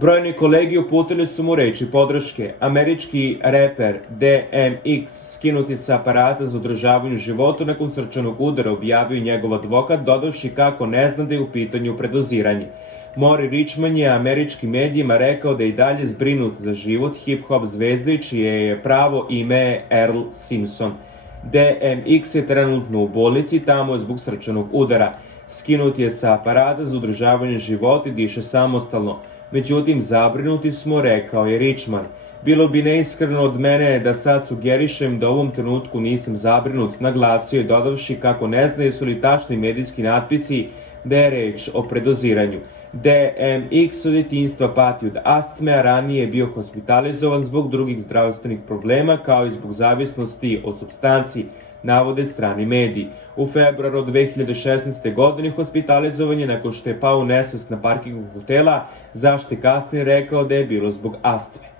Brojni kolegi uputili su mu reči podrške. Američki reper DMX skinut je sa aparata za održavanje života nakon srčanog udara, objavio njegov advokat, dodavši kako ne zna da je u pitanju predoziranje. Maury Richman je američkim medijima rekao da je i dalje zbrinut za život hip-hop zvezde, čije je pravo ime Earl Simpson. DMX je trenutno u bolnici, tamo je zbog srčanog udara. Skinut je sa aparata za održavanje života i diše samostalno. Međutim, zabrinuti smo, rekao je Richman. Bilo bi neiskreno od mene da sad sugerišem da u ovom trenutku nisam zabrinut, naglasio je, dodavši kako ne zna jesu li tačni medijski natpisi da je reč o predoziranju. DMX od detinjstva pati od astme, a ranije je bio hospitalizovan zbog drugih zdravstvenih problema, kao i zbog zavisnosti od supstanci, navode strani mediji. U februaru 2016. godine hospitalizovan je nakon što je pao u nesvest na parkingu hotela, zašto je kasnije rekao da je bilo zbog astme.